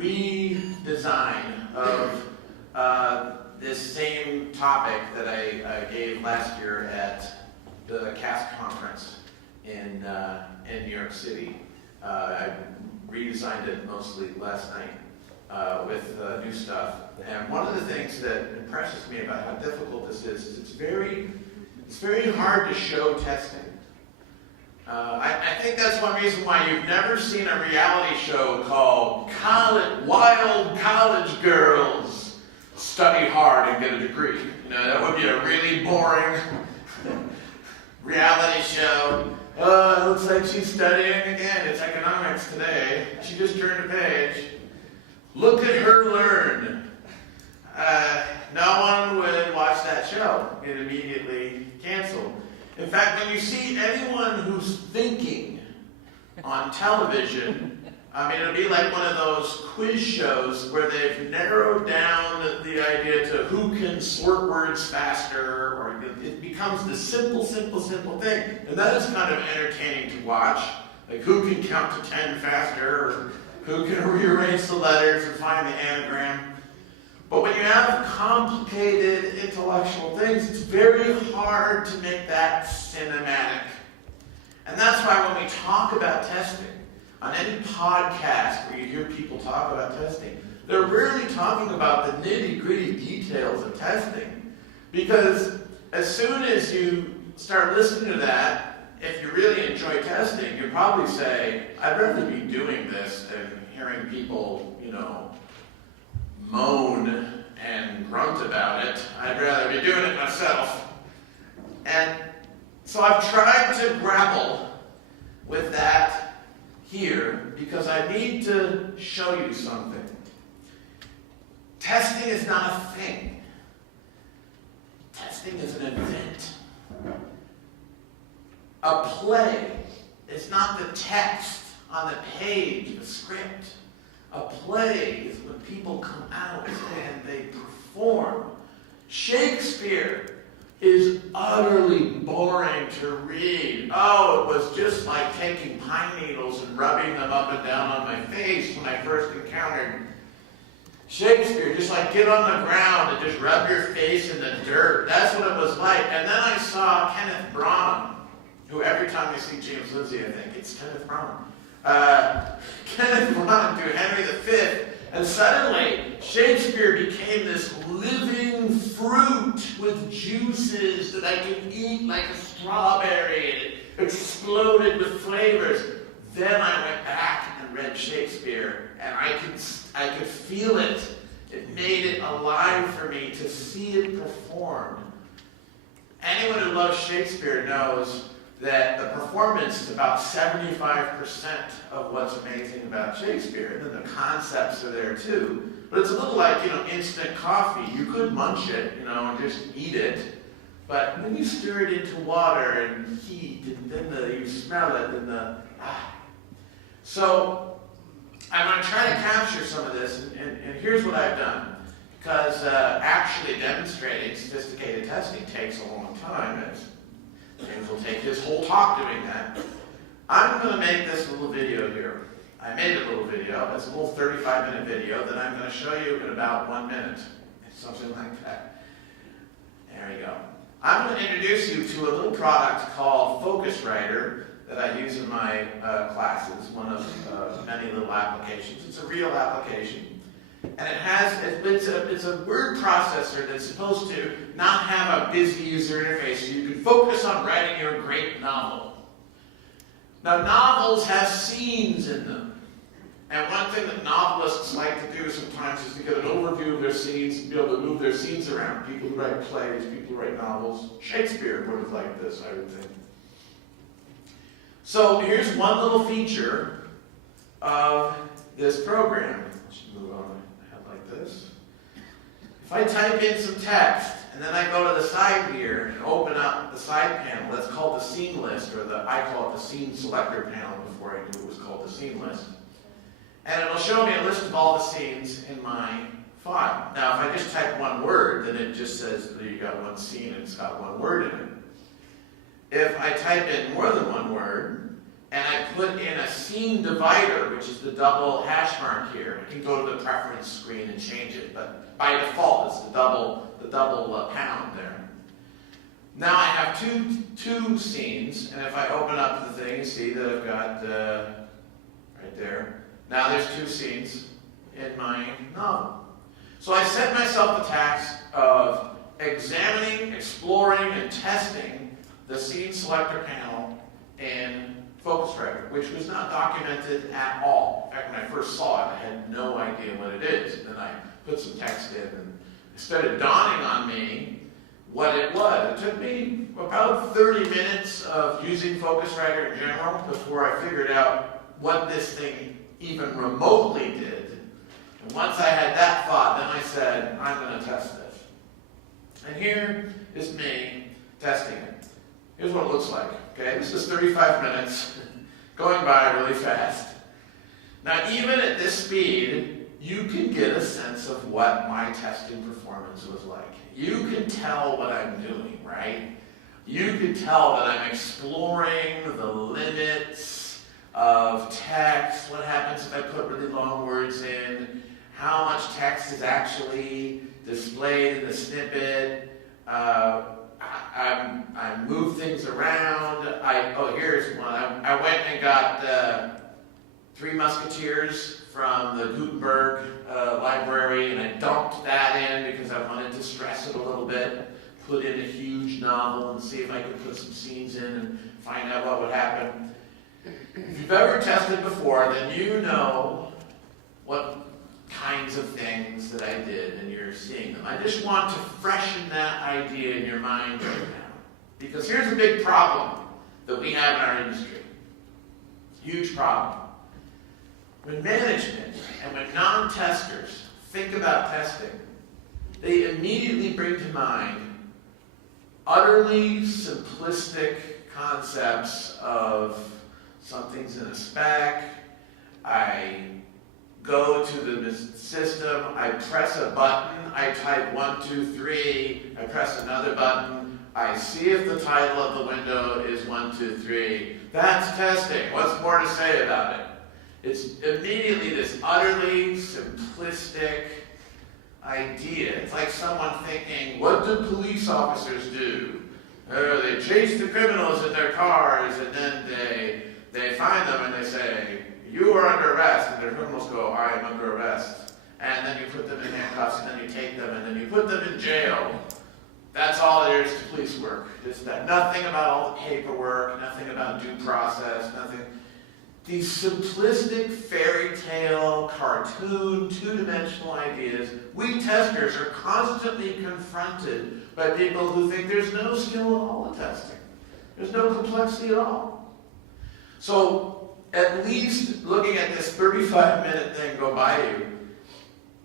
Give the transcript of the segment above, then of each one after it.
redesign of this same topic that I gave last year at the CAST conference in New York City. I redesigned it mostly last night with new stuff. And one of the things that impresses me about how difficult this is it's very hard to show testing. I think that's one reason why you've never seen a reality show called Wild College Girls Study Hard and Get a Degree. You know, that would be a really boring reality show. It looks like she's studying again. It's economics today. She just turned a page. Look at her learn. No one would watch that show. It immediately canceled. In fact, when you see anyone who's thinking on television, I mean, it'll be like one of those quiz shows where they've narrowed down the idea to who can sort words faster, or it becomes the simple thing. And that is kind of entertaining to watch. Like who can count to 10 faster, or who can rearrange the letters or find the anagram. But when you have complicated intellectual things, it's very hard to make that cinematic. And that's why when we talk about testing, on any podcast where you hear people talk about testing, they're rarely talking about the nitty-gritty details of testing. Because as soon as you start listening to that, if you really enjoy testing, you'll probably say, I'd rather be doing this than hearing people, moan and grunt about it. I'd rather be doing it myself. And so I've tried to grapple with that here because I need to show you something. Testing is not a thing. Testing is an event. A play is not the text on the page, the script. A play is when people come out and they perform. Shakespeare is utterly boring to read. Oh, it was just like taking pine needles and rubbing them up and down on my face when I first encountered Shakespeare. Just like get on the ground and just rub your face in the dirt. That's what it was like. And then I saw Kenneth Branagh, who every time I see James Lindsay, I think, it's Kenneth Branagh. Kenneth Branagh do Henry V, and suddenly Shakespeare became this living fruit with juices that I could eat like a strawberry, and it exploded with flavors. Then I went back and read Shakespeare, and I could feel it. It made it alive for me to see it performed. Anyone who loves Shakespeare knows that the performance is about 75% of what's amazing about Shakespeare. And then the concepts are there too. But it's a little like, instant coffee. You could munch it, and just eat it. But when you stir it into water and heat, and then you smell it, and So I'm going to try to capture some of this, and here's what I've done. Because actually demonstrating sophisticated testing takes a long time. James will take his whole talk doing that. I'm going to make this little video here. I made a little video. It's a little 35-minute video that I'm going to show you in about 1 minute. Something like that. There we go. I'm going to introduce you to a little product called Focuswriter that I use in my classes, one of many little applications. It's a real application. And it's a word processor that's supposed to not have a busy user interface so you can focus on writing your great novel. Now, novels have scenes in them. And one thing that novelists like to do sometimes is to get an overview of their scenes and be able to move their scenes around. People who write plays, people who write novels. Shakespeare would have liked this, I would think. So here's one little feature of this program. Let's move on. This. If I type in some text, and then I go to the side here and open up the side panel, that's called the scene list, or I call it the scene selector panel before I knew it was called the scene list. And it'll show me a list of all the scenes in my file. Now, if I just type one word, then it just says that you got one scene and it's got one word in it. If I type in more than one word, and I put in a scene divider, which is the double hash mark here. I can go to the preference screen and change it, but by default it's the double pound there. Now I have two scenes, and if I open up the thing, you see that I've got right there. Now there's two scenes in my novel. So I set myself the task of examining, exploring, and testing the scene selector panel in FocusWriter, which was not documented at all. In fact, when I first saw it, I had no idea what it is. And then I put some text in, and it started dawning on me what it was. It took me about 30 minutes of using FocusWriter in general before I figured out what this thing even remotely did. And once I had that thought, then I said, I'm going to test this. And here is me testing it. Here's what it looks like. Okay, this is 35 minutes, going by really fast. Now, even at this speed, you can get a sense of what my testing performance was like. You can tell what I'm doing, right? You can tell that I'm exploring the limits of text, what happens if I put really long words in, how much text is actually displayed in the snippet. I move things around. Here's one. I went and got Three Musketeers from the Gutenberg library, and I dumped that in because I wanted to stress it a little bit, put in a huge novel and see if I could put some scenes in and find out what would happen. If you've ever tested before, then you know what kinds of things that I did, and you're seeing them. I just want to freshen that idea in your mind right now. Because here's a big problem that we have in our industry. Huge problem. When management and when non-testers think about testing, they immediately bring to mind utterly simplistic concepts of something's in a spec, I go to the system, I press a button, I type 1, 2, 3, I press another button, I see if the title of the window is 1, 2, 3. That's testing. What's more to say about it? It's immediately this utterly simplistic idea. It's like someone thinking, what do police officers do? They chase the criminals in their cars, and then they find them and they say, you are under arrest, and the criminals go, I am under arrest. And then you put them in handcuffs, and then you take them, and then you put them in jail. That's all there is to police work. Just that. Nothing about all the paperwork, nothing about due process, nothing. These simplistic fairy tale, cartoon, two-dimensional ideas, we testers are constantly confronted by people who think there's no skill at all in testing. There's no complexity at all. So, at least looking at this 35-minute thing go by you,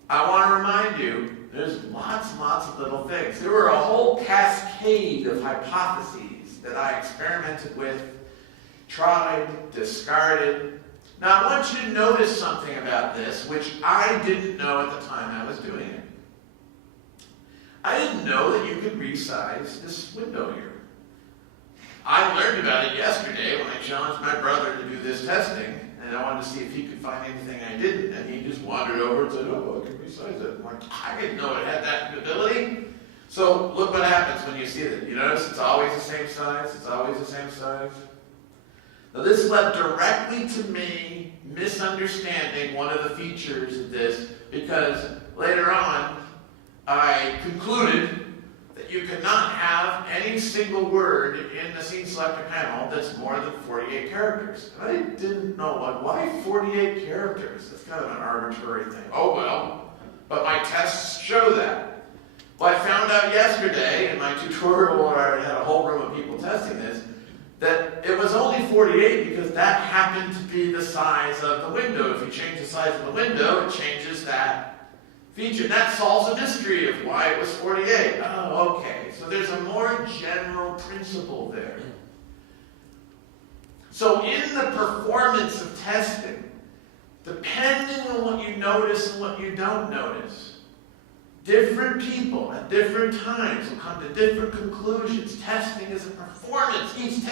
I want to remind you, there's lots and lots of little things. There were a whole cascade of hypotheses that I experimented with, tried, discarded. Now, I want you to notice something about this, which I didn't know at the time I was doing it. I didn't know that you could resize this window here. I learned about it yesterday when I challenged my brother to do this testing, and I wanted to see if he could find anything I didn't, and he just wandered over and said, oh, I can resize it. I'm like, I didn't know it had that ability. So look what happens when you see it. You notice it's always the same size? It's always the same size? Now this led directly to me misunderstanding one of the features of this, because later on I concluded that you could not have any single word in the scene selector panel that's more than 48 characters. And I didn't know why 48 characters? That's kind of an arbitrary thing. Oh well, but my tests show that. Well, I found out yesterday in my tutorial where I had a whole room of people testing this, that it was only 48 because that happened to be the size of the window. If you change the size of the window, it changes that feature. And that solves a mystery of why it was 48. Oh, okay. So there's a more general principle there. So in the performance of testing, depending on what you notice and what you don't notice, different people at different times will come to different conclusions. Testing is a performance. Each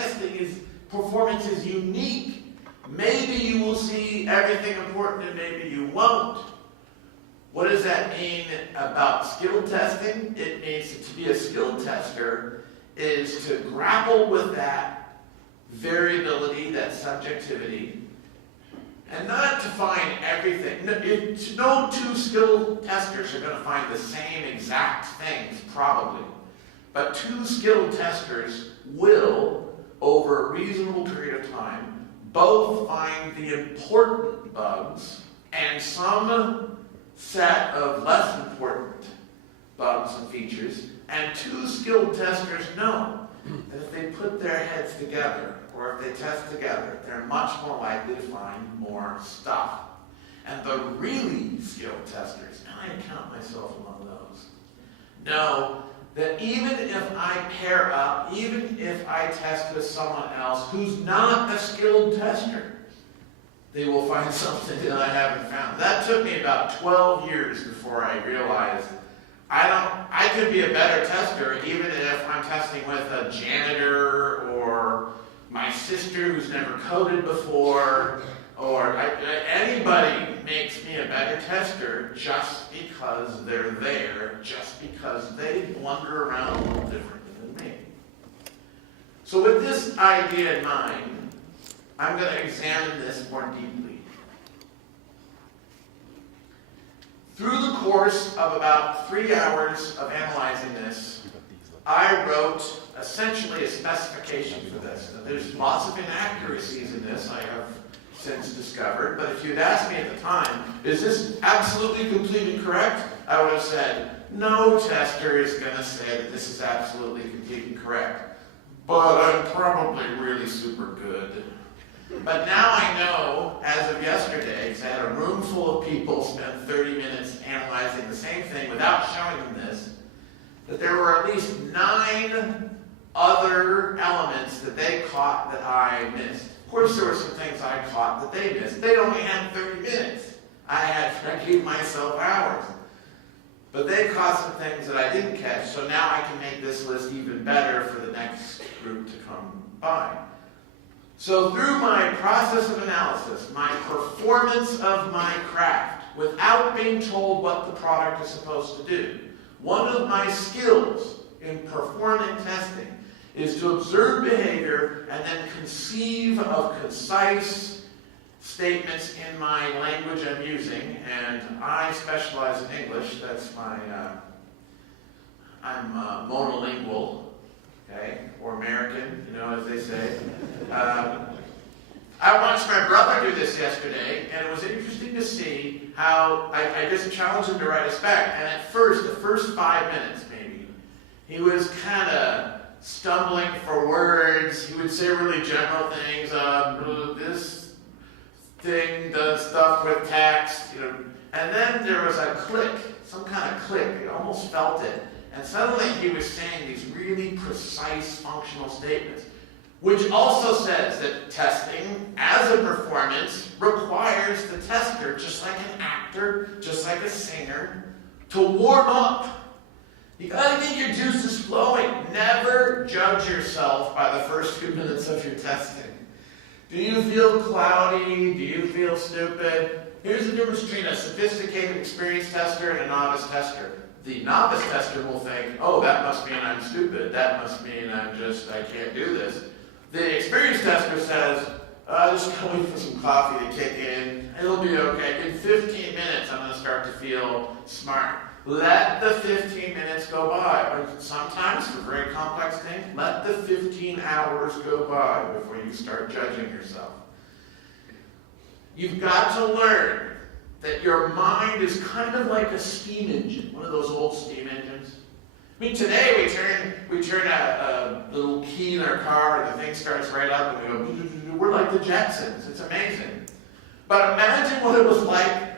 performance is unique. Maybe you will see everything important and maybe you won't. What does that mean about skill testing? It means that to be a skill tester is to grapple with that variability, that subjectivity, and not to find everything. No two skill testers are going to find the same exact things, probably. But two skilled testers will, over a reasonable period of time, both find the important bugs and some set of less important bugs and features. And two skilled testers know that if they put their heads together, or if they test together, they're much more likely to find more stuff. And the really skilled testers, and I count myself among those, know that even if I pair up, even if I test with someone else who's not a skilled tester, they will find something that I haven't found. That took me about 12 years before I realized I could be a better tester even if I'm testing with a janitor or my sister who's never coded before, or anybody makes me a better tester just because they're there, just because they blunder around a little differently than me. So with this idea in mind, I'm going to examine this more deeply. Through the course of about 3 hours of analyzing this, I wrote essentially a specification for this. Now, there's lots of inaccuracies in this, I have since discovered, but if you'd asked me at the time, is this absolutely completely correct? I would have said, no tester is going to say that this is absolutely completely correct, but I'm probably really super good. But now I know, as of yesterday, because I had a room full of people spend 30 minutes analyzing the same thing without showing them this, that there were at least 9 other elements that they caught that I missed. Of course, there were some things I caught that they missed. They only had 30 minutes. I gave myself hours. But they caught some things that I didn't catch, so now I can make this list even better for the next group to come by. So through my process of analysis, my performance of my craft, without being told what the product is supposed to do, one of my skills in performing testing is to observe behavior and then conceive of concise statements in my language I'm using. And I specialize in English. That's my, I'm monolingual. Okay, or American, as they say. I watched my brother do this yesterday, and it was interesting to see how I just challenged him to write a spec. And at first, the first 5 minutes maybe, he was kind of stumbling for words. He would say really general things. This thing does stuff with text, And then there was a click, some kind of click. You almost felt it. And suddenly he was saying these really precise functional statements, which also says that testing as a performance requires the tester, just like an actor, just like a singer, to warm up. You got to get your juices flowing. Never judge yourself by the first few minutes of your testing. Do you feel cloudy? Do you feel stupid? Here's the difference between a sophisticated experienced tester and a novice tester. The novice tester will think, oh, that must mean I'm stupid. That must mean I can't do this. The experienced tester says, just go wait for some coffee to kick in. It'll be okay. In 15 minutes, I'm going to start to feel smart. Let the 15 minutes go by. Or sometimes, for very complex things, let the 15 hours go by before you start judging yourself. You've got to learn that your mind is kind of like a steam engine, one of those old steam engines. I mean, today we turn a little key in our car and the thing starts right up and we go, we're like the Jetsons. It's amazing. But imagine what it was like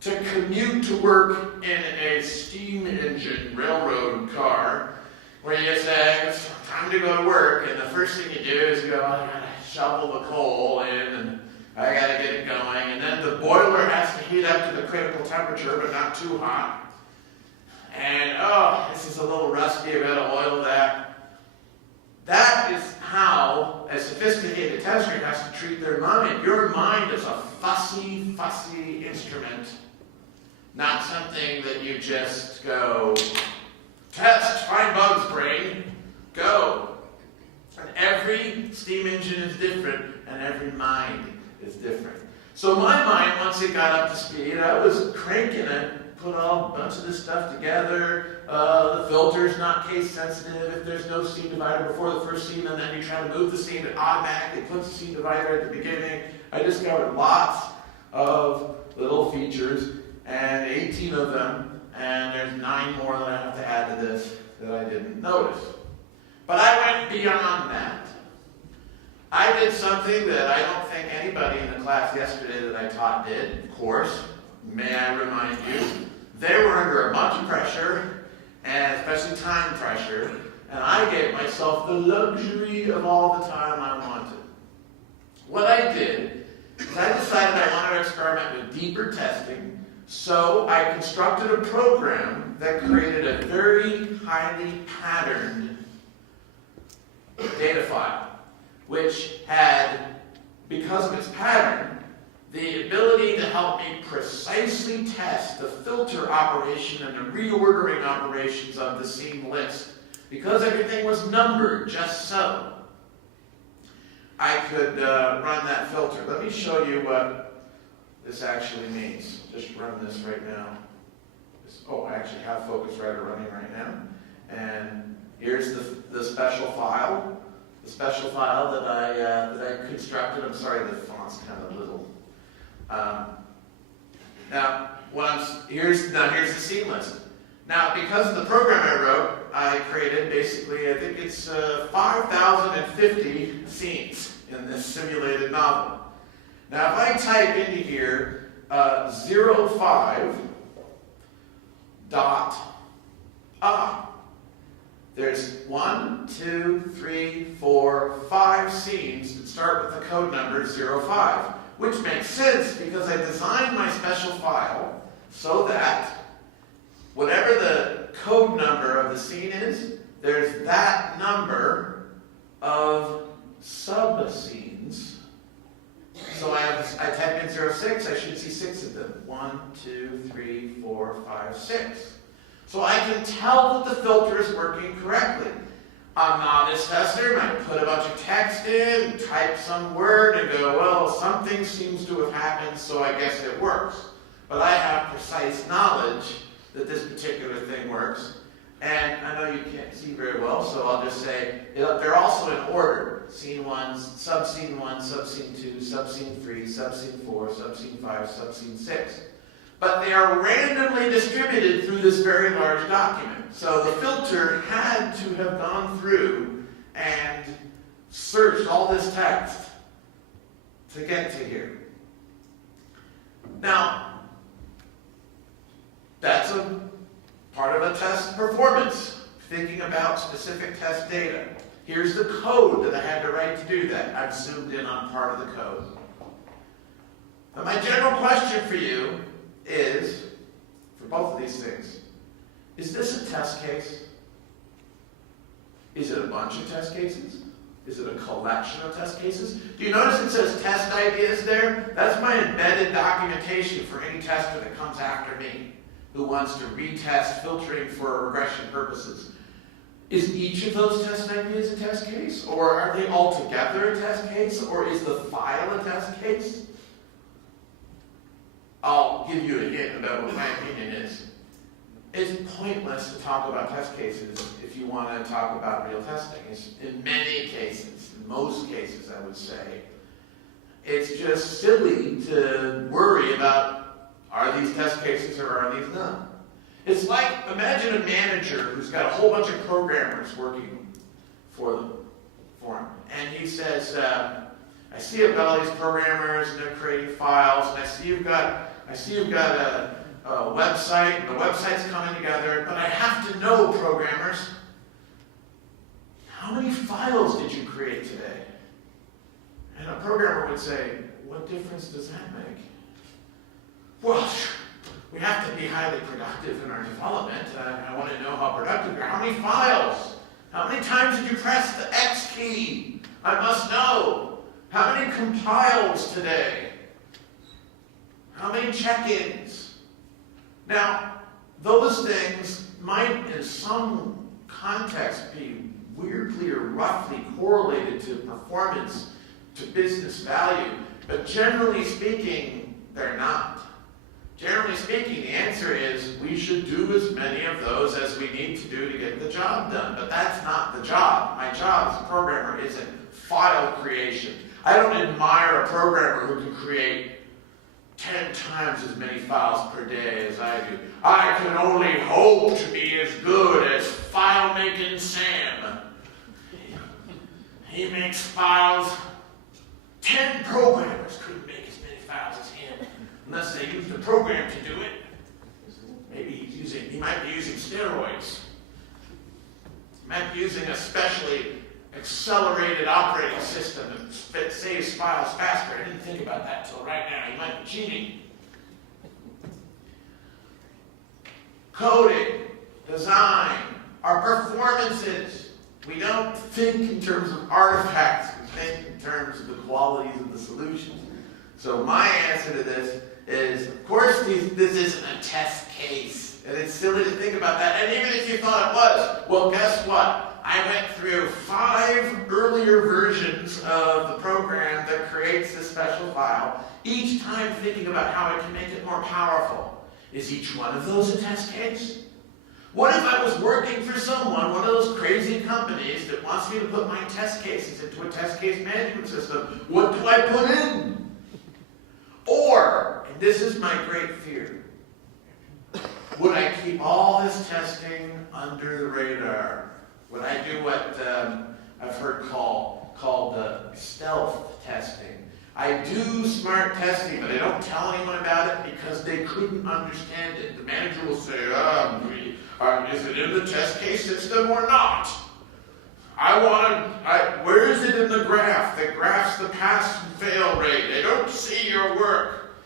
to commute to work in a steam engine railroad car where you say, it's time to go to work, and the first thing you do is go, I gotta shovel the coal in and I gotta get it going, and then the boiler has to heat up to the critical temperature, but not too hot. And, this is a little rusty, I gotta oil that. That is how a sophisticated tester has to treat their mind. Your mind is a fussy, fussy instrument, not something that you just go, test, find bugs, brain, go. And every steam engine is different, and every mind is different. So my mind, once it got up to speed, I was cranking it, put a bunch of this stuff together. The filter's not case sensitive. If there's no scene divider before the first scene, and then you try to move the scene, it automatically puts the scene divider at the beginning. I discovered lots of little features, and 18 of them, and there's 9 more that I have to add to this that I didn't notice. But I went beyond that. I did something that I don't think anybody in the class yesterday that I taught did. Of course, may I remind you, they were under a bunch of pressure, and especially time pressure, and I gave myself the luxury of all the time I wanted. What I did is I decided I wanted to experiment with deeper testing, so I constructed a program that created a very highly patterned data file, which had, because of its pattern, the ability to help me precisely test the filter operation and the reordering operations of the scene list. Because everything was numbered just so, I could run that filter. Let me show you what this actually means. Just run this right now. I actually have Focuswriter running right now. And here's the special file. The special file that I constructed. I'm sorry, the font's kind of little. Here's the scene list. Now, because of the program I wrote, I created basically, I think it's 5,050 scenes in this simulated novel. Now, if I type into here 05 dot there's 1, 2, 3, 4, 5 scenes that start with the code number 05, which makes sense because I designed my special file so that whatever the code number of the scene is, there's that number of sub-scenes. So I type in 06, I should see 6 of them. 1, 2, 3, 4, 5, 6. So I can tell that the filter is working correctly. A novice tester might put a bunch of text in, type some word, and go, well, something seems to have happened, so I guess it works. But I have precise knowledge that this particular thing works. And I know you can't see very well, so I'll just say, they're also in order. Scene 1, sub-scene 1, sub-scene 2, sub-scene 3, sub-scene 4, sub-scene 5, sub-scene 6. But they are randomly distributed through this very large document. So the filter had to have gone through and searched all this text to get to here. Now, that's a part of a test performance, thinking about specific test data. Here's the code that I had to write to do that. I've zoomed in on part of the code. Now, my general question for you is, for both of these things, is this a test case? Is it a bunch of test cases? Is it a collection of test cases? Do you notice it says test ideas there? That's my embedded documentation for any tester that comes after me who wants to retest filtering for regression purposes. Is each of those test ideas a test case? Or are they all together a test case? Or is the file a test case? I'll give you a hint about what my opinion is. It's pointless to talk about test cases if you want to talk about real testing. In many cases, in most cases I would say, it's just silly to worry about, are these test cases or are these not? It's like, imagine a manager who's got a whole bunch of programmers working for him. And he says, I see you've got all these programmers and they're creating files, and I see you've got a website, and the website's coming together, but I have to know, programmers, how many files did you create today? And a programmer would say, what difference does that make? Well, we have to be highly productive in our development. I want to know how productive we are. How many files? How many times did you press the X key? I must know. How many compiles today? How many check-ins? Now, those things might, in some context, be weirdly or roughly correlated to performance, to business value, but generally speaking, they're not. Generally speaking, the answer is we should do as many of those as we need to do to get the job done, but that's not the job. My job as a programmer isn't file creation. I don't admire a programmer who can create 10 times as many files per day as I do. I can only hope to be as good as file-making Sam. He makes files. 10 programmers couldn't make as many files as him unless they used a program to do it. Maybe he might be using steroids. He might be using a specially accelerated operating system that saves files faster. I didn't think about that till right now. He might be cheating. Coding, design, our performances. We don't think in terms of artifacts. We think in terms of the qualities of the solutions. So my answer to this is, of course, this isn't a test case. And it's silly to think about that. And even if you thought it was, well, guess what? I went through 5 earlier versions of the program that creates this special file, each time thinking about how I can make it more powerful. Is each one of those a test case? What if I was working for someone, one of those crazy companies that wants me to put my test cases into a test case management system? What do I put in? Or, and this is my great fear, would I keep all this testing under the radar? Would I do what I've heard called stealth testing? I do smart testing, but I don't tell anyone about it because they couldn't understand it. The manager will say, is it in the test case system or not? Where is it in the graph that graphs the pass and fail rate? They don't see your work.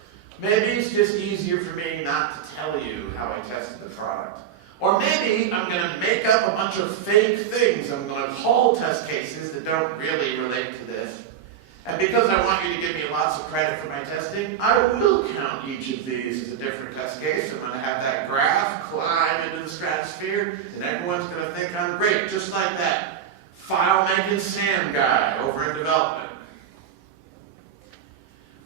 Maybe it's just easier for me not to tell you how I tested the product. Or maybe I'm going to make up a bunch of fake things. I'm going to call test cases that don't really relate to this. And because I want you to give me lots of credit for my testing, I will count each of these as a different test case. I'm going to have that graph climb into the stratosphere, and everyone's going to think I'm great, just like that file-making Sam guy over in development.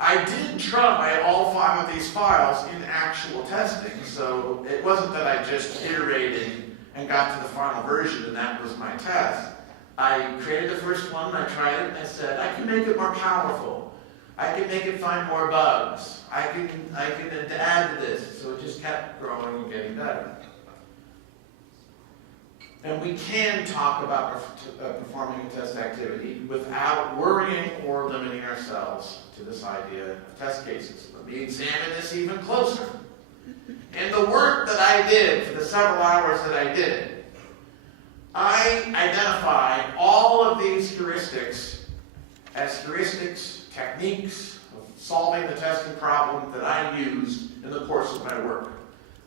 I did try all 5 of these files in actual testing, so it wasn't that I just iterated and got to the final version and that was my test. I created the first one, I tried it, and I said, I can make it more powerful. I can make it find more bugs. I can add to this. So it just kept growing and getting better. And we can talk about performing a test activity without worrying or limiting ourselves to this idea of test cases. Let me examine this even closer. In the work that I did, for the several hours that I did, I identified all of these heuristics as heuristics, techniques of solving the testing problem that I used in the course of my work.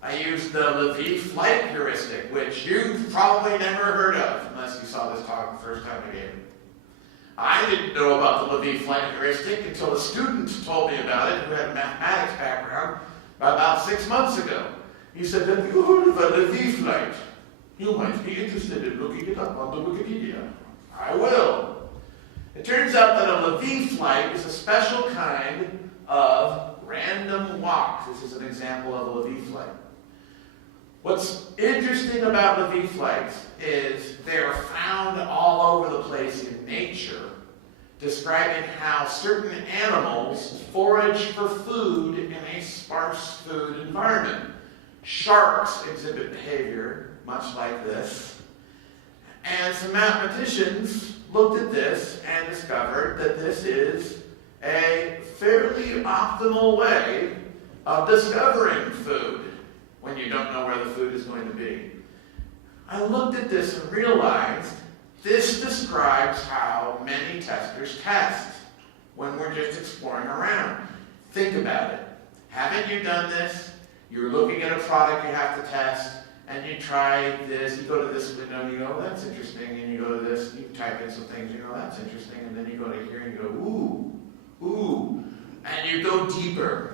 I used the Levy flight heuristic, which you've probably never heard of, unless you saw this talk the first time I gave it. I didn't know about the Levy flight heuristic until a student told me about it, who had a mathematics background, about 6 months ago. He said, have you heard of a Levy flight? You might be interested in looking it up on the Wikipedia. I will. It turns out that a Levy flight is a special kind of random walk. This is an example of a Levy flight. What's interesting about Levy flights is they're found all over the place in nature, describing how certain animals forage for food in a sparse food environment. Sharks exhibit behavior much like this. And some mathematicians looked at this and discovered that this is a fairly optimal way of discovering food when you don't know where the food is going to be. I looked at this and realized this describes how many testers test when we're just exploring around. Think about it. Haven't you done this? You're looking at a product you have to test, and you try this, you go to this window and you go, oh, that's interesting, and you go to this, you type in some things, you go, that's interesting, and then you go to here and you go, ooh, and you go deeper.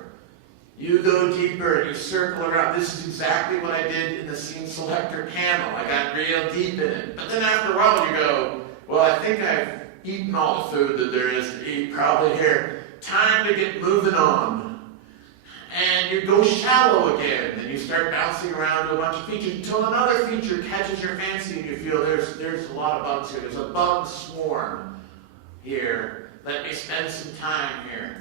You go deeper and you circle around. This is exactly what I did in the scene selector panel. I got real deep in it. But then after a while you go, well, I think I've eaten all the food that there is to eat probably here. Time to get moving on. And you go shallow again. And you start bouncing around to a bunch of features until another feature catches your fancy and you feel there's a lot of bugs here. There's a bug swarm here. Let me spend some time here.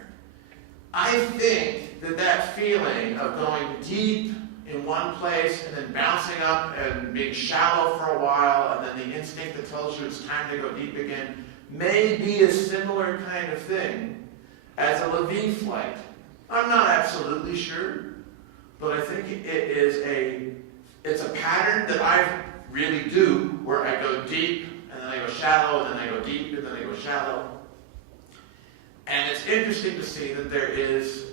I think that feeling of going deep in one place and then bouncing up and being shallow for a while and then the instinct that tells you it's time to go deep again may be a similar kind of thing as a Levy flight. I'm not absolutely sure, but I think it's a pattern that I really do where I go deep and then I go shallow and then I go deep and then I go shallow. And it's interesting to see that there is,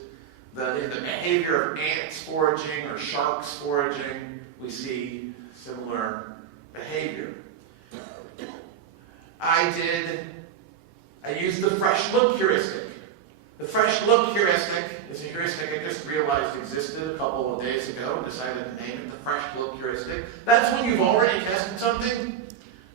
in the behavior of ants foraging or sharks foraging, we see similar behavior. I used the fresh look heuristic. The fresh look heuristic is a heuristic I just realized existed a couple of days ago and decided to name it the fresh look heuristic. That's when you've already tested something,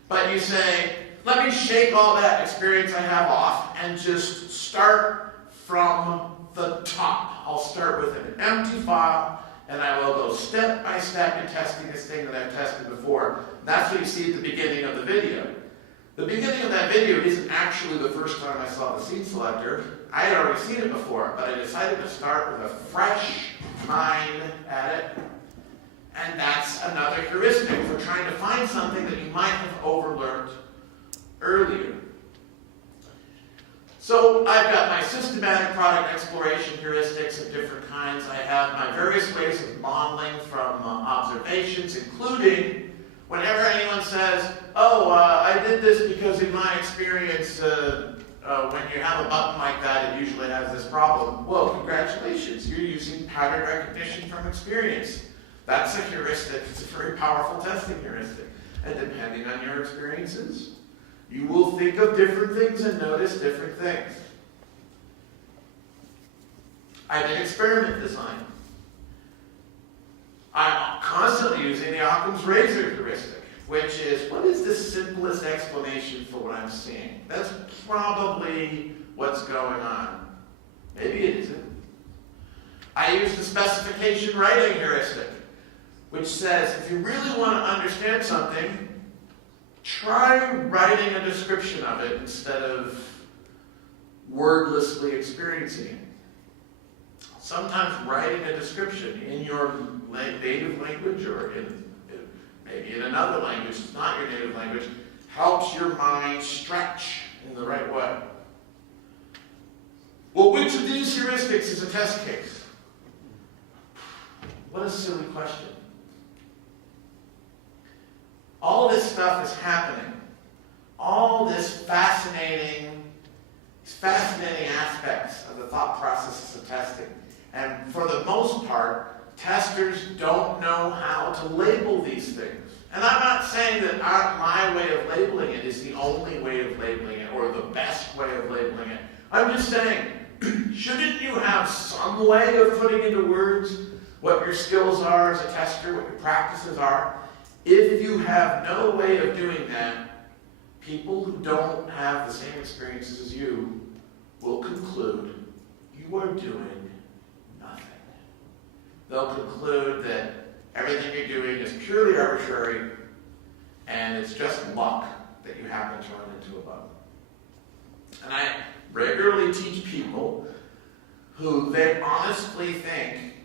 but you say, let me shake all that experience I have off and just start from the top. I'll start with an empty file and I will go step by step in testing this thing that I've tested before. That's what you see at the beginning of the video. The beginning of that video isn't actually the first time I saw the scene selector. I had already seen it before, but I decided to start with a fresh mind at it. And that's another heuristic for trying to find something that you might have overlearned earlier. So I've got my systematic product exploration heuristics of different kinds. I have my various ways of modeling from observations, including whenever anyone says, oh, I did this because in my experience, when you have a button like that, it usually has this problem. Well, congratulations, you're using pattern recognition from experience. That's a heuristic. It's a very powerful testing heuristic. And depending on your experiences, you will think of different things and notice different things. I did experiment design. I'm constantly using the Occam's razor heuristic, which is, what is the simplest explanation for what I'm seeing? That's probably what's going on. Maybe it isn't. I use the specification writing heuristic, which says, if you really want to understand something, try writing a description of it instead of wordlessly experiencing it. Sometimes writing a description in your native language or maybe in another language that's not your native language helps your mind stretch in the right way. Well, which of these heuristics is a test case? What a silly question. All this stuff is happening. All this fascinating aspects of the thought processes of testing. And for the most part, testers don't know how to label these things. And I'm not saying that my way of labeling it is the only way of labeling it or the best way of labeling it. I'm just saying, shouldn't you have some way of putting into words what your skills are as a tester, what your practices are? If you have no way of doing that, people who don't have the same experiences as you will conclude you are doing nothing. They'll conclude that everything you're doing is purely arbitrary and it's just luck that you happen to run into a bug. And I regularly teach people who they honestly think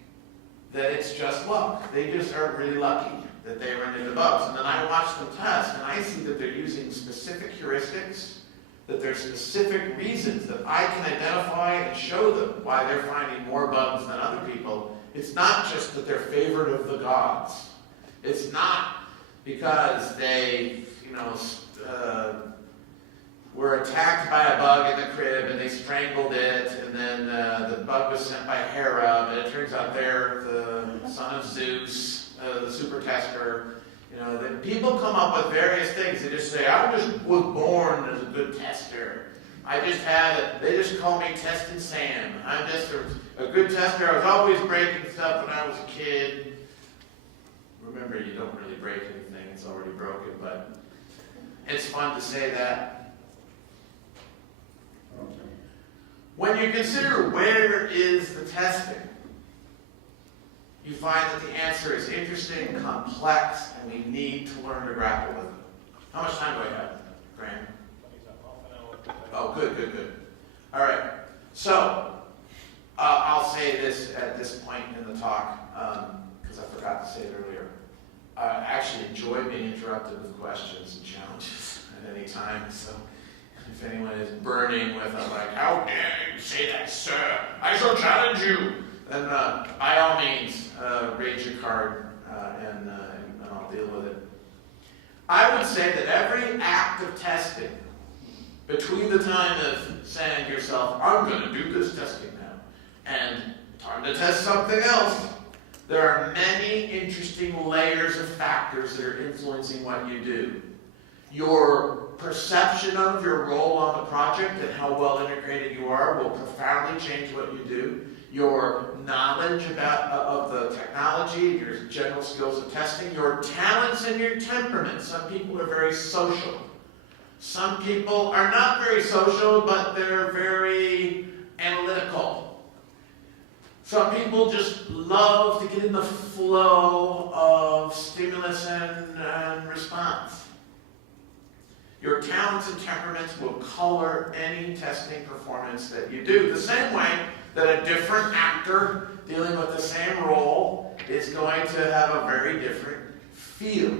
that it's just luck. They just are really lucky that they run into bugs. And then I watch them test, and I see that they're using specific heuristics, that there's specific reasons that I can identify and show them why they're finding more bugs than other people. It's not just that they're favored of the gods. It's not because they, were attacked by a bug in the crib and they strangled it, and then the bug was sent by Hera, but it turns out they're the son of Zeus. to the super tester. You know, that people come up with various things. They just say, I just was born as a good tester. I just have it. They just call me Testing Sam. I'm just a good tester. I was always breaking stuff when I was a kid. Remember, you don't really break anything. It's already broken, but it's fun to say that. When you consider where is the testing, you find that the answer is interesting, complex, and we need to learn to grapple with it. How much time do I have, Graham? Oh, good. All right. So, I'll say this at this point in the talk, because I forgot to say it earlier. I actually enjoy being interrupted with questions and challenges at any time. So, if anyone is burning with a like, how dare you say that, sir? I shall challenge you. Then, by all means, raise your card and I'll deal with it. I would say that every act of testing, between the time of saying to yourself, I'm going to do this testing now, and time to test something else, there are many interesting layers of factors that are influencing what you do. Your perception of your role on the project and how well integrated you are will profoundly change what you do. Your knowledge of the technology, your general skills of testing, your talents and your temperament. Some people are very social. Some people are not very social, but they're very analytical. Some people just love to get in the flow of stimulus and response. Your talents and temperaments will color any testing performance that you do. The same way that a different actor dealing with the same role is going to have a very different feel.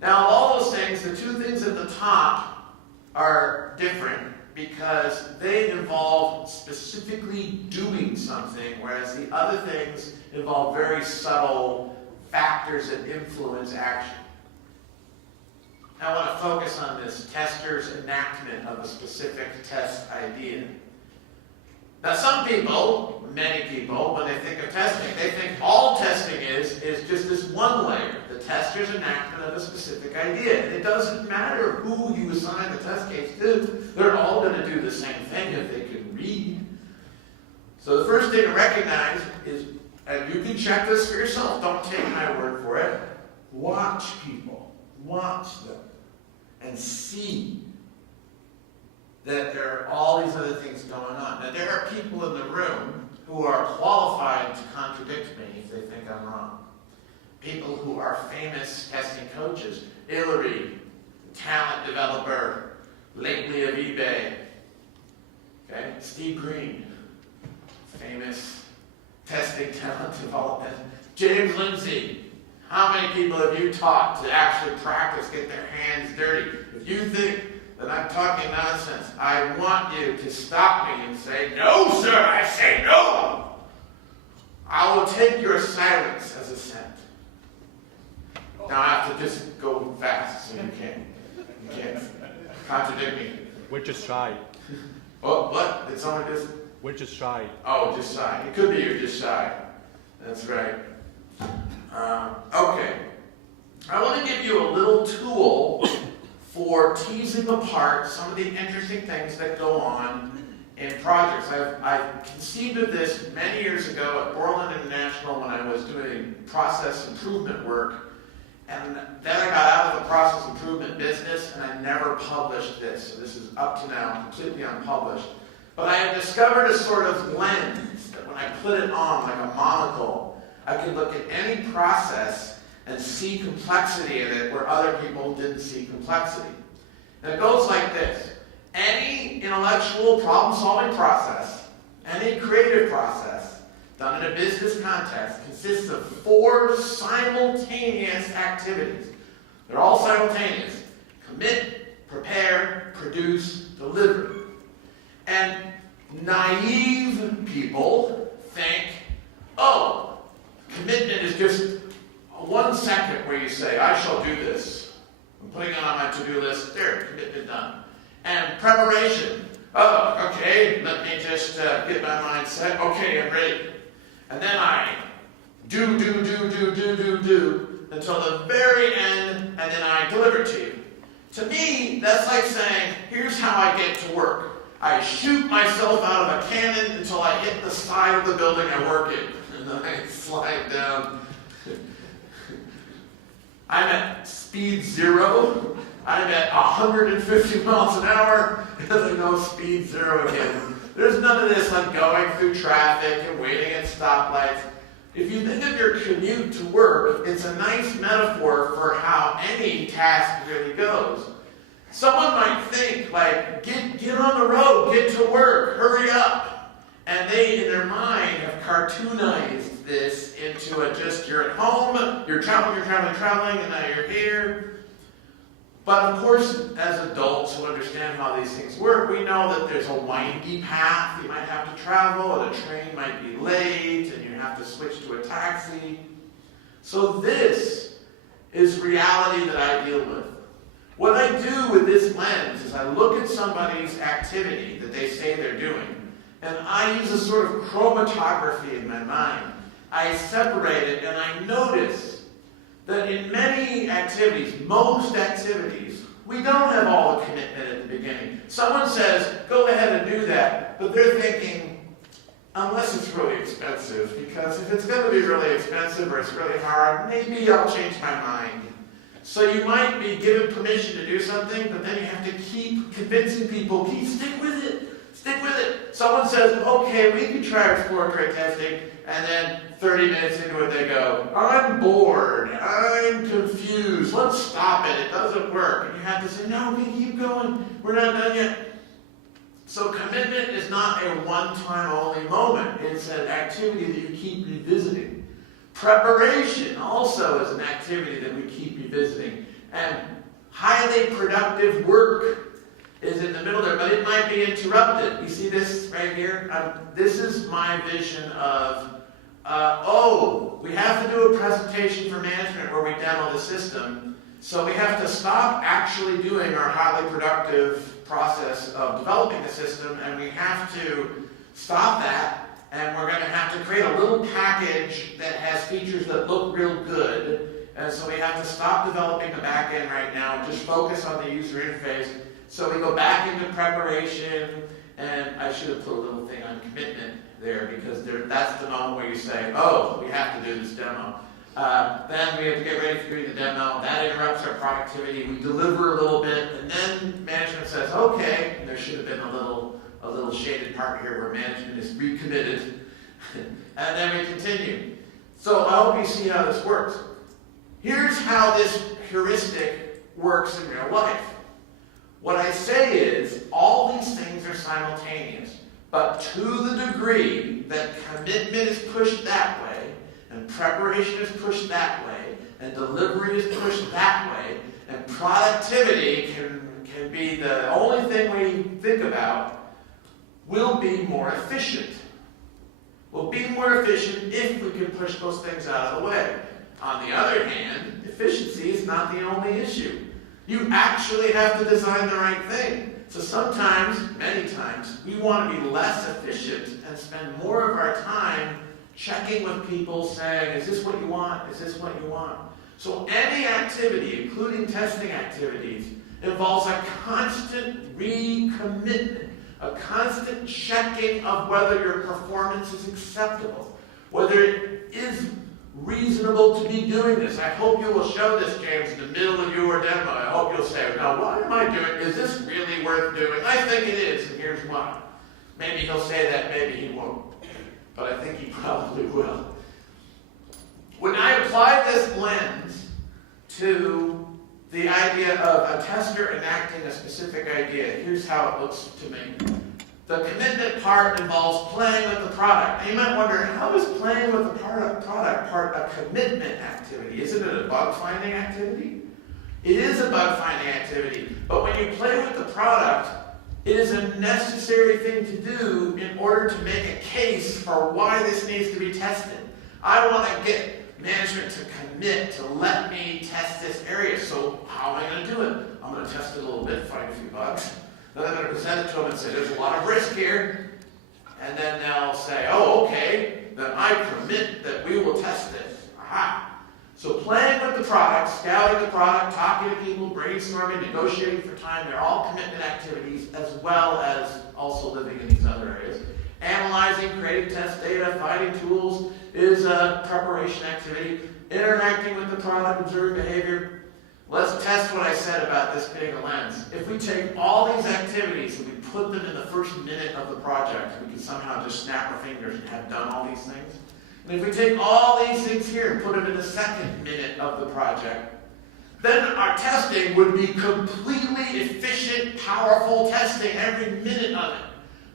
Now, all those things, the two things at the top are different because they involve specifically doing something, whereas the other things involve very subtle factors that influence action. I want to focus on this tester's enactment of a specific test idea. Now, some people, many people, when they think of testing, they think all testing is just this one layer, the tester's enactment of a specific idea. And it doesn't matter who you assign the test case to, they're all going to do the same thing if they can read. So the first thing to recognize is, and you can check this for yourself, don't take my word for it, watch people, watch them, and see that there are all these other things going on. Now, there are people in the room who are qualified to contradict me if they think I'm wrong. People who are famous testing coaches. Hillary, talent developer, lately of eBay. Okay? Steve Green, famous testing talent development. James Lindsay, how many people have you taught to actually practice, get their hands dirty? If you think that I'm talking nonsense, I want you to stop me and say, no, sir, I say no. I will take your silence as assent. Now I have to just go fast so you can't contradict me. We're just shy. Oh, what? Did someone just? We're just shy. Oh, just shy. It could be you're just shy. That's right. Okay. I want to give you a little tool for teasing apart some of the interesting things that go on in projects. I've conceived of this many years ago at Borland International when I was doing process improvement work. And then I got out of the process improvement business and I never published this. So this is up to now completely unpublished. But I have discovered a sort of lens that when I put it on like a monocle, I can look at any process and see complexity in it where other people didn't see complexity. And it goes like this. Any intellectual problem-solving process, any creative process done in a business context consists of 4 simultaneous activities. They're all simultaneous. Commit, prepare, produce, deliver. And naive people think, oh, commitment is just 1 second where you say, I shall do this. I'm putting it on my to-do list. There, commitment done. And preparation. Oh, okay, let me just get my mind set. Okay, I'm ready. And then I do, until the very end, and then I deliver it to you. To me, that's like saying, here's how I get to work. I shoot myself out of a cannon until I hit the side of the building I work in, and then I slide down. I'm at speed 0. I'm at 150 miles an hour, and then I go speed 0 again. There's none of this like going through traffic and waiting at stoplights. If you think of your commute to work, it's a nice metaphor for how any task really goes. Someone might think, like, get on the road, get to work, hurry up. And they, in their mind, have cartoonized this into you're at home, you're traveling, and now you're here. But of course, as adults who understand how these things work, we know that there's a windy path you might have to travel, and a train might be late, and you have to switch to a taxi. So this is reality that I deal with. What I do with this lens is I look at somebody's activity that they say they're doing, and I use a sort of chromatography in my mind. I separate it, and I notice that in many activities, most activities, we don't have all the commitment at the beginning. Someone says, go ahead and do that, but they're thinking, unless it's really expensive, because if it's going to be really expensive or it's really hard, maybe I'll change my mind. So you might be given permission to do something, but then you have to keep convincing people, stick with it. Someone says, okay, we can try exploratory testing, and then 30 minutes into it they go, I'm bored, I'm confused, let's stop it doesn't work. And you have to say, no, we keep going, we're not done yet. So commitment is not a one-time only moment, it's an activity that you keep revisiting. Preparation also is an activity that we keep revisiting. And highly productive work is in the middle there, but it might be interrupted. You see this right here? This is my vision of, we have to do a presentation for management where we demo the system, so we have to stop actually doing our highly productive process of developing the system, and we have to stop that, and we're going to have to create a little package that has features that look real good, and so we have to stop developing the back end right now and just focus on the user interface. So we go back into preparation, and I should have put a little thing on commitment there, because that's the moment where you say, we have to do this demo. Then we have to get ready for doing the demo. That interrupts our productivity. We deliver a little bit, and then management says, okay, and there should have been a little shaded part here where management is recommitted. And then we continue. So I hope you see how this works. Here's how this heuristic works in real life. What I say is, all these things are simultaneous, but to the degree that commitment is pushed that way, and preparation is pushed that way, and delivery is pushed that way, and productivity can be the only thing we think about, we'll be more efficient. We'll be more efficient if we can push those things out of the way. On the other hand, efficiency is not the only issue. You actually have to design the right thing. So sometimes, many times, we want to be less efficient and spend more of our time checking with people saying, is this what you want? Is this what you want? So any activity, including testing activities, involves a constant recommitment, a constant checking of whether your performance is acceptable, whether it is reasonable to be doing this. I hope you will show this, James, in the middle of your demo. I hope you'll say, now, what am I doing? Is this really worth doing? I think it is, and here's why. Maybe he'll say that, maybe he won't. But I think he probably will. When I apply this lens to the idea of a tester enacting a specific idea, here's how it looks to me. The commitment part involves playing with the product. And you might wonder, how is playing with the product part a commitment activity? Isn't it a bug-finding activity? It is a bug-finding activity. But when you play with the product, it is a necessary thing to do in order to make a case for why this needs to be tested. I want to get management to commit to let me test this area. So how am I going to do it? I'm going to test it a little bit, find a few bugs. Then I'm going to present it to them and say, there's a lot of risk here. And then they'll say, okay, then I commit that we will test this. Aha. So playing with the product, scouting the product, talking to people, brainstorming, negotiating for time, they're all commitment activities as well as also living in these other areas. Analyzing, creating test data, finding tools is a preparation activity. Interacting with the product, observing behavior. Let's test what I said about this being a lens. If we take all these activities and we put them in the first minute of the project, we can somehow just snap our fingers and have done all these things. And if we take all these things here and put them in the second minute of the project, then our testing would be completely efficient, powerful testing every minute of it.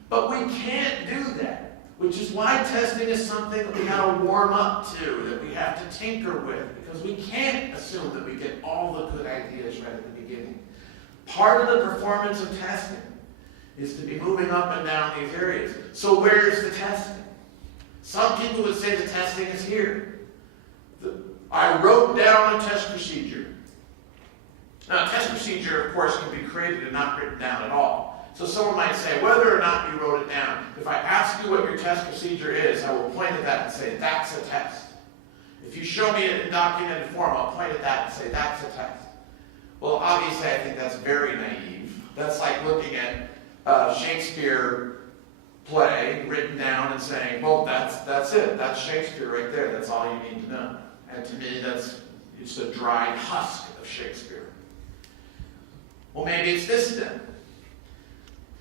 But we can't do that, which is why testing is something that we got to warm up to, that we have to tinker with, because we can't assume that we get all the good ideas right at the beginning. Part of the performance of testing is to be moving up and down these areas. So where is the testing? Some people would say the testing is here. I wrote down a test procedure. Now, a test procedure, of course, can be created and not written down at all. So someone might say, whether or not you wrote it down, if I ask you what your test procedure is, I will point at that and say, that's a test. If you show me it in documented form, I'll point at that and say, that's a test. Well, obviously, I think that's very naive. That's like looking at a Shakespeare play written down and saying, well, that's it. That's Shakespeare right there. That's all you need to know. And to me, it's a dried husk of Shakespeare. Well, maybe it's this then.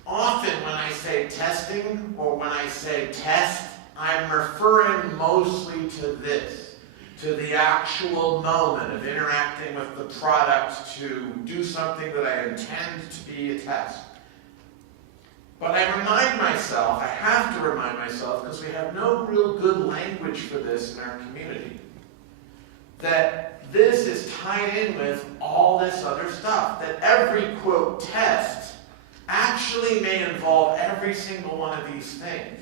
Often when I say testing or when I say test, I'm referring mostly to this, to the actual moment of interacting with the product to do something that I intend to be a test. But I have to remind myself, because we have no real good language for this in our community, that this is tied in with all this other stuff, that every, quote, test actually may involve every single one of these things.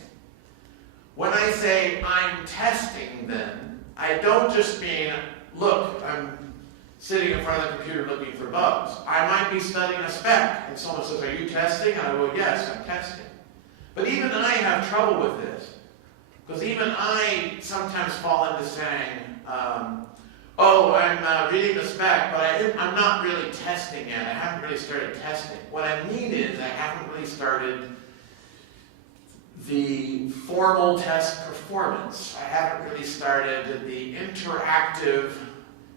When I say I'm testing, then, I don't just mean, look, I'm sitting in front of the computer looking for bugs. I might be studying a spec, and someone says, are you testing? And I go, yes, I'm testing. But even I have trouble with this, because even I sometimes fall into saying, I'm reading the spec, but I'm not really testing yet. I haven't really started testing. What I mean is I haven't really started the formal test performance. I haven't really started the interactive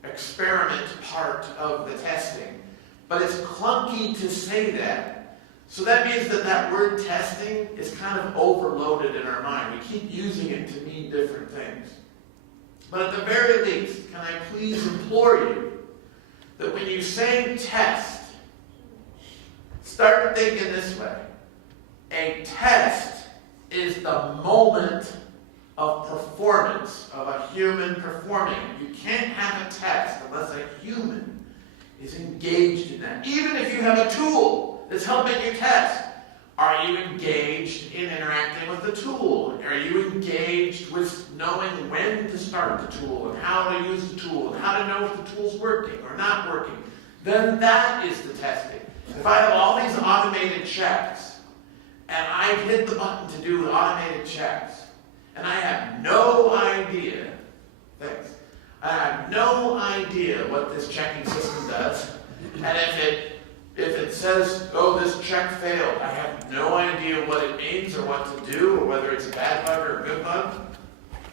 experiment part of the testing. But it's clunky to say that. So that means that word testing is kind of overloaded in our mind. We keep using it to mean different things. But at the very least, can I please implore you that when you say test, start thinking this way. A test is the moment of performance, of a human performing. You can't have a test unless a human is engaged in that. Even if you have a tool that's helping you test, are you engaged in interacting with the tool? Are you engaged with knowing when to start the tool and how to use the tool and how to know if the tool's working or not working? Then that is the testing. If I have all these automated checks and I hit the button to do the automated checks and I have no idea, I have no idea what this checking system does, and if it says, oh, this check failed, I have no idea what it means or what to do or whether it's a bad bug or a good bug,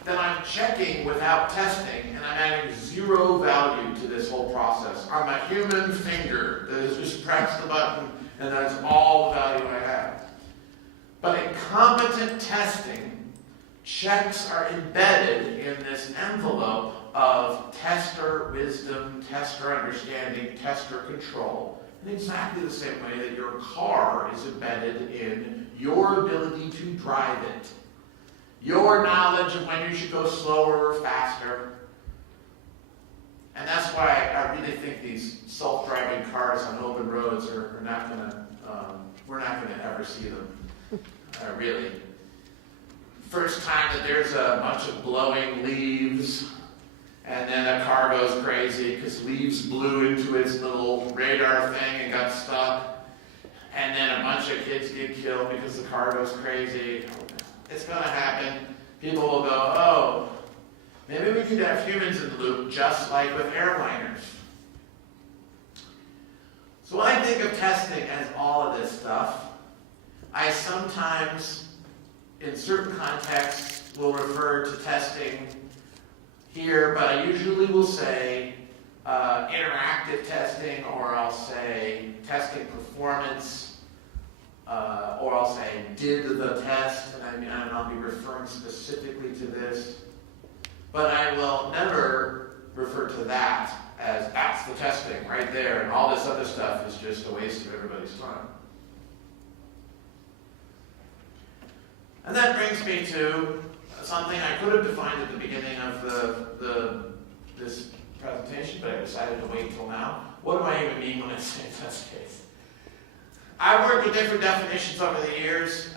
then I'm checking without testing and I'm adding zero value to this whole process. I'm a human finger that has just pressed the button and that's all the value I have. But in competent testing, checks are embedded in this envelope of tester wisdom, tester understanding, tester control. In exactly the same way that your car is embedded in your ability to drive it. Your knowledge of when you should go slower or faster. And that's why I really think these self-driving cars on open roads are not going to, we're not going to ever see them. Really. First time that there's a bunch of blowing leaves, and then a car goes crazy because leaves blew into its little radar thing and got stuck. And then a bunch of kids get killed because the car goes crazy. It's going to happen. people will go, oh, maybe we could have humans in the loop just like with airliners. So when I think of testing as all of this stuff, I sometimes, in certain contexts, will refer to testing here, but I usually will say interactive testing, or I'll say testing performance, or I'll say did the test, and I'll be referring specifically to this. But I will never refer to that as that's the testing right there, and all this other stuff is just a waste of everybody's time. And that brings me to something I could have defined at the beginning of this presentation, but I decided to wait till now. What do I even mean when I say test case? I've worked with different definitions over the years.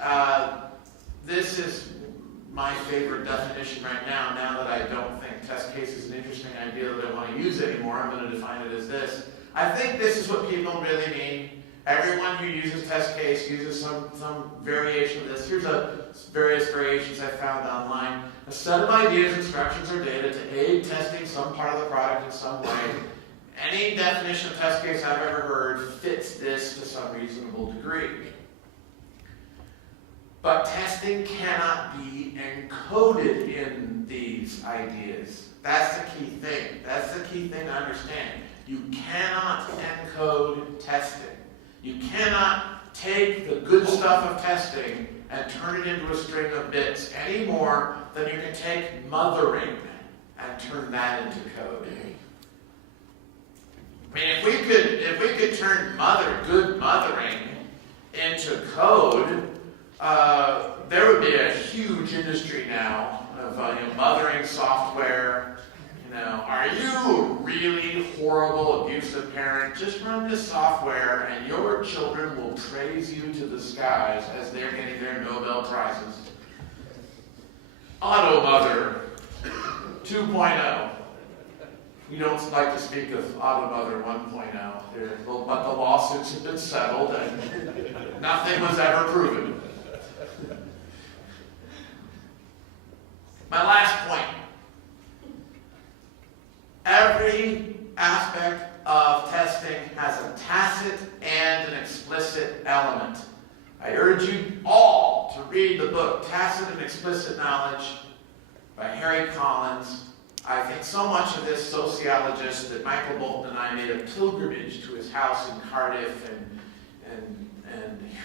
This is my favorite definition right now that I don't think test case is an interesting idea that I want to use anymore. I'm going to define it as this. I think this is what people really mean. Everyone who uses test case uses some variation of this. Here's various variations I found online. A set of ideas, instructions, or data to aid testing some part of the product in some way. Any definition of test case I've ever heard fits this to some reasonable degree. But testing cannot be encoded in these ideas. That's the key thing. That's the key thing to understand. You cannot encode testing. You cannot take the good stuff of testing and turn it into a string of bits any more than you can take mothering and turn that into code. I mean, if we could turn good mothering into code, there would be a huge industry now of mothering software. Are you a really horrible, abusive parent? Just run this software and your children will praise you to the skies as they're getting their Nobel Prizes. Auto Mother 2.0. We don't like to speak of Auto Mother 1.0, but the lawsuits have been settled and nothing was ever proven. My last point. Every aspect of testing has a tacit and an explicit element. I urge you all to read the book Tacit and Explicit Knowledge by Harry Collins. I think so much of this sociologist that Michael Bolton and I made a pilgrimage to his house in Cardiff and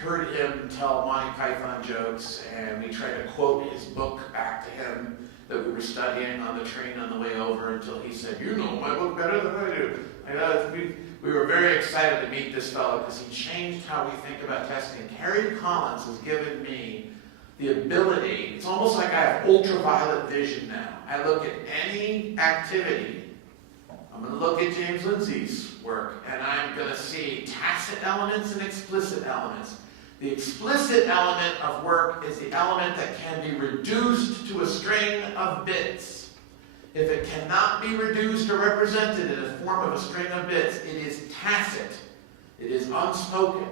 heard him tell Monty Python jokes, and we tried to quote his book back to him that we were studying on the train on the way over until he said, "You know my book better than I do." We were very excited to meet this fellow because he changed how we think about testing. Harry Collins has given me the ability, it's almost like I have ultraviolet vision now. I look at any activity. I'm going to look at James Lindsay's work, and I'm going to see tacit elements and explicit elements. The explicit element of work is the element that can be reduced to a string of bits. If it cannot be reduced or represented in the form of a string of bits, it is tacit. It is unspoken,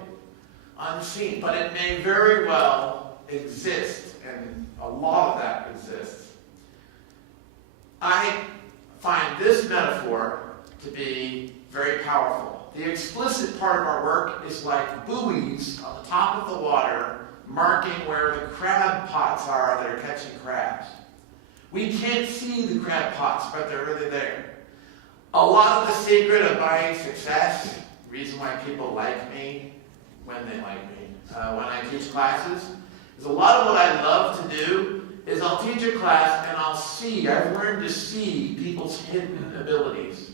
unseen, but it may very well exist, and a lot of that exists. I find this metaphor to be very powerful. The explicit part of our work is like buoys on the top of the water, marking where the crab pots are that are catching crabs. We can't see the crab pots, but they're really there. A lot of the secret of my success, the reason why people like me, when they like me, when I teach classes, is a lot of what I love to do is I'll teach a class and I've learned to see people's hidden abilities.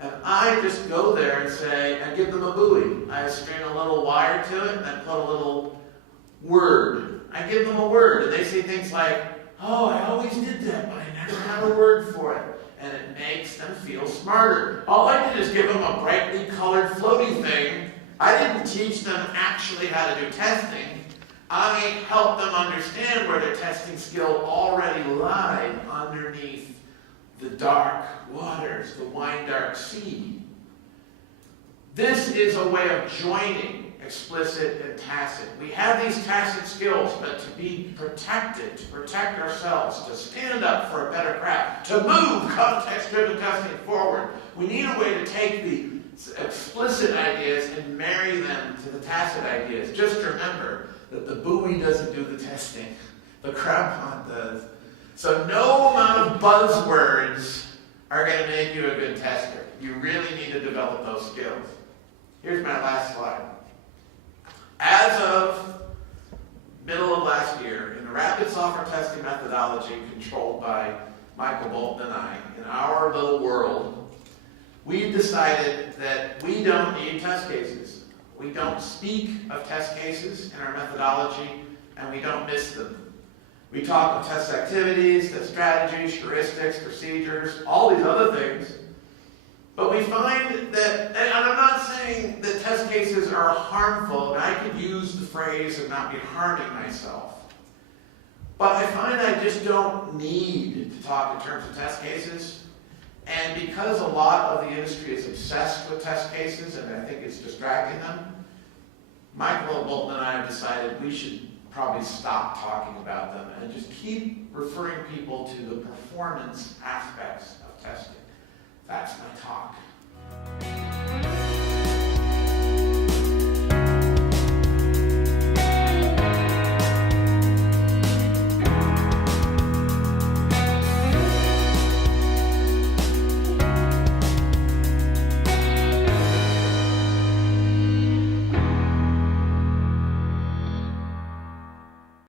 And I just go there and say, I give them a buoy. I string a little wire to it and I put a little word. I give them a word and they say things like, "Oh, I always did that, but I never had a word for it." And it makes them feel smarter. All I did is give them a brightly colored floaty thing. I didn't teach them actually how to do testing. I helped them understand where their testing skill already lied underneath the dark waters, the wine-dark sea. This is a way of joining explicit, and tacit. We have these tacit skills, but to be protected, to protect ourselves, to stand up for a better craft, to move context-driven testing forward, we need a way to take the explicit ideas and marry them to the tacit ideas. Just remember that the buoy doesn't do the testing. The crab pond does. So no amount of buzzwords are going to make you a good tester. You really need to develop those skills. Here's my last slide. As of middle of last year, in the rapid software testing methodology controlled by Michael Bolton and I, in our little world, we've decided that we don't need test cases. We don't speak of test cases in our methodology, and we don't miss them. We talk of test activities, test strategies, heuristics, procedures, all these other things. But we find that, and I'm not saying that test cases are harmful, and I could use the phrase of not be harming myself. But I find I just don't need to talk in terms of test cases. And because a lot of the industry is obsessed with test cases, and I think it's distracting them, Michael Bolton and I have decided we should probably stop talking about them and just keep referring people to the performance aspects of testing. That's my talk.